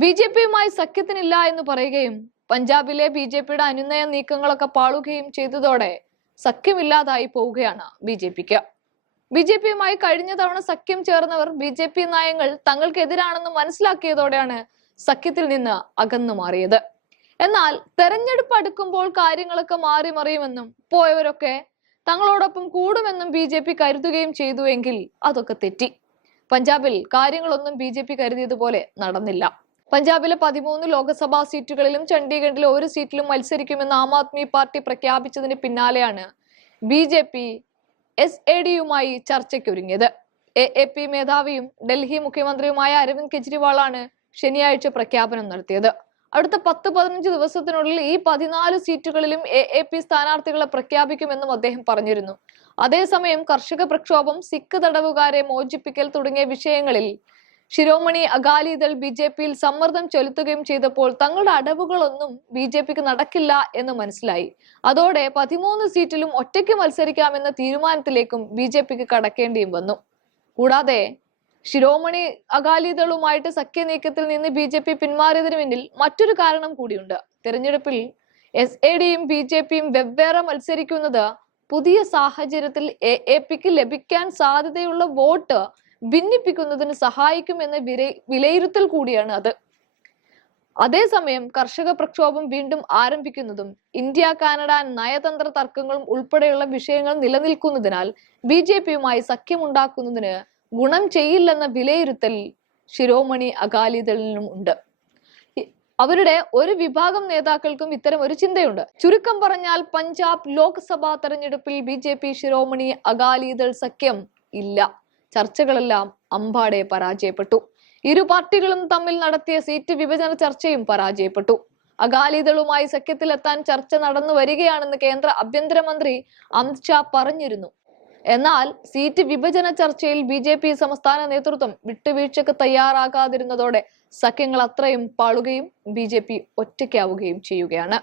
ബി.ജെ.പിയുമായി സഖ്യത്തിനില്ല എന്ന് പറയുകയും പഞ്ചാബിലെ ബി.ജെ.പിയുടെ അനുനയ നീക്കങ്ങളൊക്കെ പാളുകയും ചെയ്തതോടെ സഖ്യമില്ലാതായി പോവുകയാണ് ബി.ജെ.പിക്ക്. ബി.ജെ.പിയുമായി കഴിഞ്ഞ തവണ സഖ്യം ചേർന്നവർ ബി.ജെ.പി നയങ്ങൾ തങ്ങൾക്കെതിരാണെന്ന് മനസ്സിലാക്കിയതോടെയാണ് സഖ്യത്തിൽ നിന്ന് അകന്നു മാറിയത്. എന്നാൽ തെരഞ്ഞെടുപ്പ് അടുക്കുമ്പോൾ കാര്യങ്ങളൊക്കെ മാറി മറിയുമെന്നും പോയവരൊക്കെ തങ്ങളോടൊപ്പം കൂടുമെന്നും ബി.ജെ.പി കരുതുകയും ചെയ്തുവെങ്കിൽ അതൊക്കെ തെറ്റി. പഞ്ചാബിൽ കാര്യങ്ങളൊന്നും ബി.ജെ.പി കരുതിയതുപോലെ നടന്നില്ല. പഞ്ചാബിലെ 13 ലോക്സഭാ സീറ്റുകളിലും ചണ്ഡീഗഡിലെ ഒരു സീറ്റിലും മത്സരിക്കുമെന്ന് ആം ആദ്മി പാർട്ടി പ്രഖ്യാപിച്ചതിന് പിന്നാലെയാണ് ബി.ജെ.പി എസ്.എ.ഡിയുമായി ചർച്ചയ്ക്കൊരുങ്ങിയത്. എ.എ.പി മേധാവിയും ഡൽഹി മുഖ്യമന്ത്രിയുമായ അരവിന്ദ് കെജ്രിവാളാണ് ശനിയാഴ്ച പ്രഖ്യാപനം നടത്തിയത്. അടുത്ത 10-15 ദിവസത്തിനുള്ളിൽ ഈ 14 സീറ്റുകളിലും എ.എ.പി സ്ഥാനാർത്ഥികളെ പ്രഖ്യാപിക്കുമെന്നും അദ്ദേഹം പറഞ്ഞിരുന്നു. അതേസമയം കർഷക പ്രക്ഷോഭം, സിഖ് തടവുകാരെ മോചിപ്പിക്കൽ തുടങ്ങിയ വിഷയങ്ങളിൽ ശിരോമണി അകാലിദൾ ബി.ജെ.പിയിൽ സമ്മർദ്ദം ചെലുത്തുകയും ചെയ്തപ്പോൾ തങ്ങളുടെ അടവുകളൊന്നും ബി.ജെ.പിക്ക് നടക്കില്ല എന്ന് മനസ്സിലായി. അതോടെ 13 സീറ്റിലും ഒറ്റയ്ക്ക് മത്സരിക്കാമെന്ന തീരുമാനത്തിലേക്കും ബി.ജെ.പിക്ക് കടക്കേണ്ടിയും വന്നു. കൂടാതെ ശിരോമണി അകാലിദളുമായിട്ട് സഖ്യ നീക്കത്തിൽ നിന്ന് ബി.ജെ.പി പിന്മാറിയതിനു പിന്നിൽ മറ്റൊരു കാരണം കൂടിയുണ്ട്. തെരഞ്ഞെടുപ്പിൽ എസ്.എ.ഡിയും ബി.ജെ.പിയും വെവ്വേറെ മത്സരിക്കുന്നത് പുതിയ സാഹചര്യത്തിൽ എ.എ.പിക്ക് ലഭിക്കാൻ സാധ്യതയുള്ള വോട്ട് ഭിന്നിപ്പിക്കുന്നതിന് സഹായിക്കുമെന്ന വിലയിരുത്തൽ കൂടിയാണ് അത്. അതേസമയം കർഷക പ്രക്ഷോഭം വീണ്ടും ആരംഭിക്കുന്നതും ഇന്ത്യ-കാനഡ നയതന്ത്ര തർക്കങ്ങളും ഉൾപ്പെടെയുള്ള വിഷയങ്ങൾ നിലനിൽക്കുന്നതിനാൽ ബി.ജെ.പിയുമായി സഖ്യമുണ്ടാക്കുന്നതിന് ഗുണം ചെയ്യില്ലെന്ന വിലയിരുത്തൽ ശിരോമണി അകാലിദളിനും ഉണ്ട്. അവരുടെ ഒരു വിഭാഗം നേതാക്കൾക്കും ഇത്തരം ഒരു ചിന്തയുണ്ട്. ചുരുക്കം പറഞ്ഞാൽ പഞ്ചാബ് ലോക്സഭാ തെരഞ്ഞെടുപ്പിൽ ബി.ജെ.പി ശിരോമണി അകാലിദൾ സഖ്യം ഇല്ല. ചർച്ചകളെല്ലാം അമ്പാടെ പരാജയപ്പെട്ടു. ഇരു പാർട്ടികളും തമ്മിൽ നടത്തിയ സീറ്റ് വിഭജന ചർച്ചയും പരാജയപ്പെട്ടു. അകാലിദളുമായി സഖ്യത്തിലെത്താൻ ചർച്ച നടന്നു വരികയാണെന്ന് കേന്ദ്ര ആഭ്യന്തരമന്ത്രി അമിത് ഷാ പറഞ്ഞിരുന്നു. എന്നാൽ സീറ്റ് വിഭജന ചർച്ചയിൽ ബി.ജെ.പി സംസ്ഥാന നേതൃത്വം വിട്ടുവീഴ്ചക്ക് തയ്യാറാകാതിരുന്നതോടെ സഖ്യങ്ങൾ അത്രയും പാളുകയും ബി.ജെ.പി ഒറ്റയ്ക്കാവുകയും ചെയ്യുകയാണ്.